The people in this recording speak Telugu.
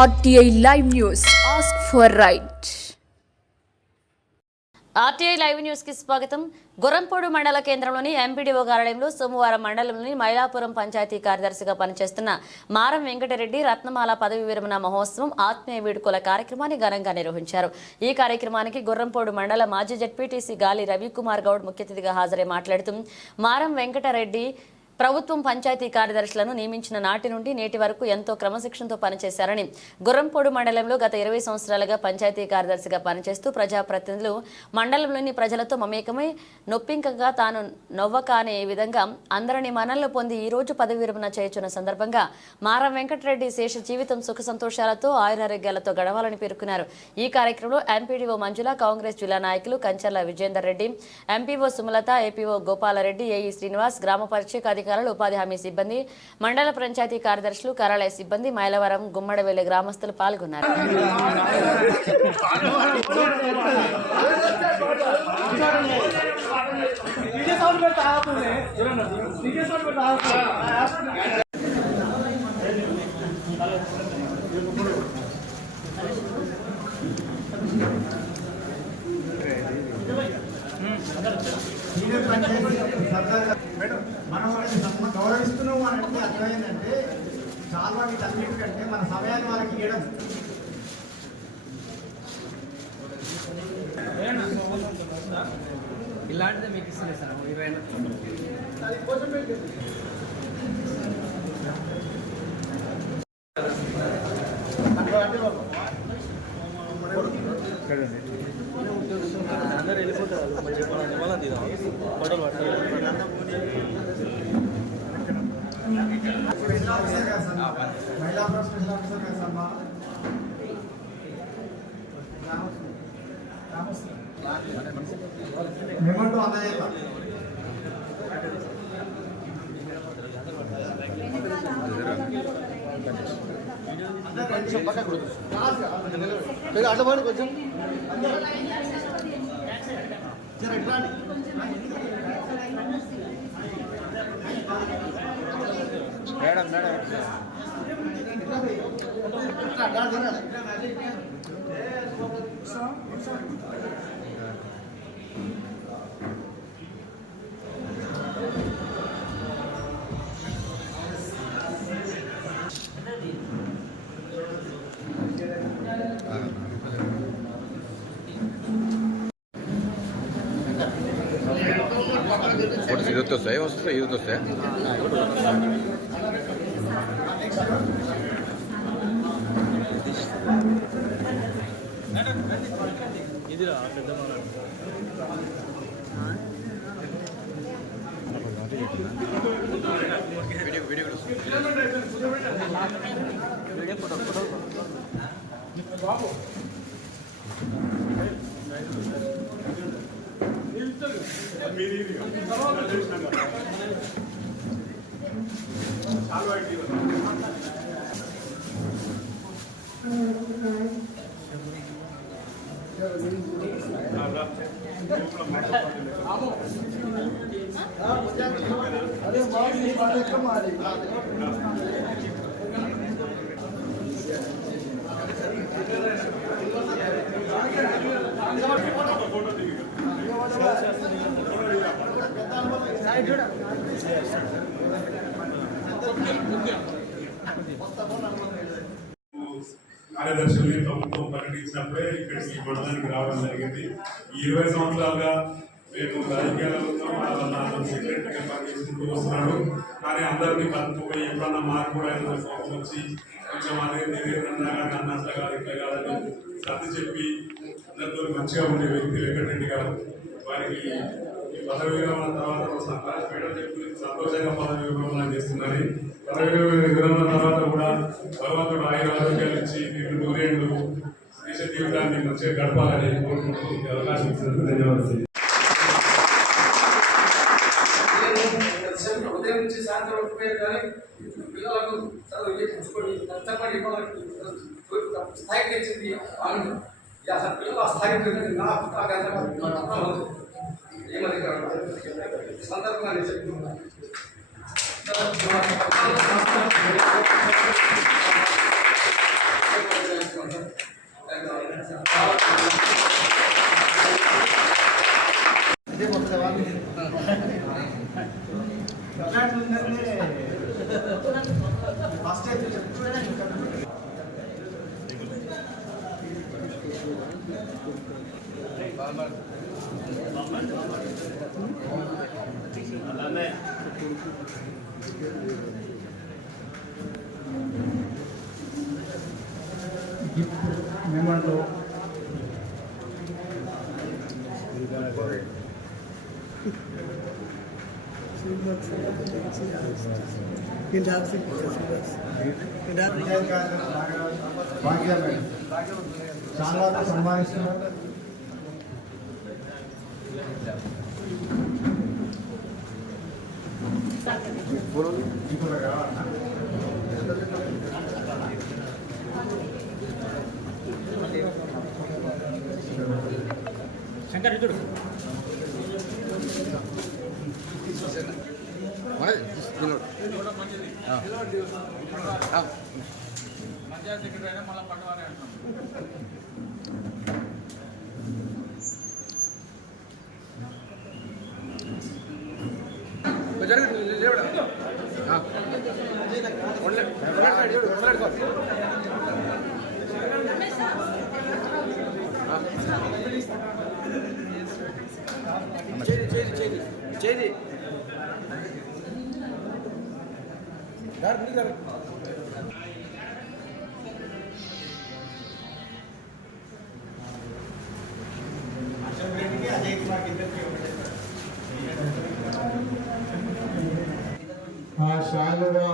RTI Live News. Ask for right. RTI live news కి స్వాగతం. గుర్రంపోడు మండల కేంద్రంలోని ఎంపీడీఓ కార్యాలయంలో సోమవారం మండలంలోని మైలాపురం పంచాయతీ కార్యదర్శిగా పనిచేస్తున్న మారం వెంకటరెడ్డి రత్నమాల పదవి విరమణ మహోత్సవం ఆత్మీయ వేడుకల కార్యక్రమాన్ని ఘనంగా నిర్వహించారు. ఈ కార్యక్రమానికి గుర్రంపోడు మండల మాజీ జెడ్పీటీసీ గాలి రవికుమార్ గౌడ్ ముఖ్య అతిథిగా హాజరై మాట్లాడుతూ మారం వెంకటరెడ్డి ప్రభుత్వం పంచాయతీ కార్యదర్శులను నియమించిన నాటి నుండి నేటి వరకు ఎంతో క్రమశిక్షణతో పనిచేశారని, గుర్రంపోడు మండలంలో గత 20 సంవత్సరాలుగా పంచాయతీ కార్యదర్శిగా పనిచేస్తూ ప్రజాప్రతినిధులు మండలంలోని ప్రజలతో మమేకమై నొప్పింకగా తాను నవ్వకానే విధంగా అందరినీ మనల్లో పొంది ఈ రోజు పదవి విరమణ చేయుచున్న సందర్భంగా మారం వెంకటరెడ్డి శేష జీవితం సుఖ సంతోషాలతో ఆయురారోగ్యాలతో గడవాలని పేర్కొన్నారు. ఈ కార్యక్రమంలో ఎంపీడీఓ మంజుల, కాంగ్రెస్ జిల్లా నాయకులు Kancharla Vijender Reddy, MPO Sumalatha, APO Gopala Reddy, AE Srinivas, గ్రామ పరిచయ అధికారులు, ఉపాధి హామీ సిబ్బంది, మండల పంచాయతీ కార్యదర్శులు, కార్యాలయ సిబ్బంది, మైలవరం, గుమ్మడవేలి గ్రామస్తులు పాల్గొన్నారు. మనం గౌరవిస్తున్నాము అని అంటే అర్థం ఏంటంటే చాలా వీటన్నిటికంటే మన సమయాన్ని వాళ్ళకి ఇవ్వడం. ఇలాంటిదే మీకు ఇస్తుంది సార్ 20 అందరు వెళ్ళిపోతారు. మైలాపురం స్పెషల్ ఆఫీసర్ గారు సమ్మా మేమంటూ అందజేస్తాం. అట్లా పోండి కొంచెం మేడం 이것도 써요? 이것도 써요? ఇదిరా పెద్ద వీడియో ఫోటో బాబు కార్యదర్శుల్ని ప్రభుత్వం పర్యటించినప్పుడే ఇక్కడికి మండలానికి రావడం జరిగింది. ఈ 20 సంవత్సరాలుగా మేము రాజకీయాలలో సెక్రటరీగా పనిచేసుకుంటూ వస్తున్నాడు. కానీ అందరినీ కలుపుకుపోయి ఎప్పుడన్నా మార్పు కూడా వచ్చి కొంచెం అన్నట్లా కాదు ఇట్లా కాదని సర్ది చెప్పి అందరితో మంచిగా ఉండే వ్యక్తి వెంకటరెడ్డి గారు. వారికి ఈ పదవి విరమణ తర్వాత సంతోషంగా పదవి విరమణ చేస్తున్నారు. పదవి విరమణ తర్వాత కూడా భగవంతుడు ఆరోగ్యాలు ఇచ్చి మీరు 100 ఏళ్ళు దేశ జీవితాన్ని మంచిగా గడపాలని కోరుకుంటూ అవకాశం ఇచ్చినందుకు ధన్యవాదాలు. ఉదయం నుంచి సాయంత్రం వరకు కానీ పిల్లలకు చదువు చెప్పుకొని కష్టపడి స్థాయికి తెచ్చింది ఆనందం. అసలు పిల్లలు ఆ స్థాయికి ఏమని సందర్భంగా నేను చెప్తున్నాను. ఫస్ట్ మేమంటూ చాలా సంపాదిస్తున్నారు. శంకర్ ఇద్దరు పంచాయత్ సెక్రటరీ అయినా మళ్ళీ పట్టువారే అంటున్నాం. చేది ఆ శాలువా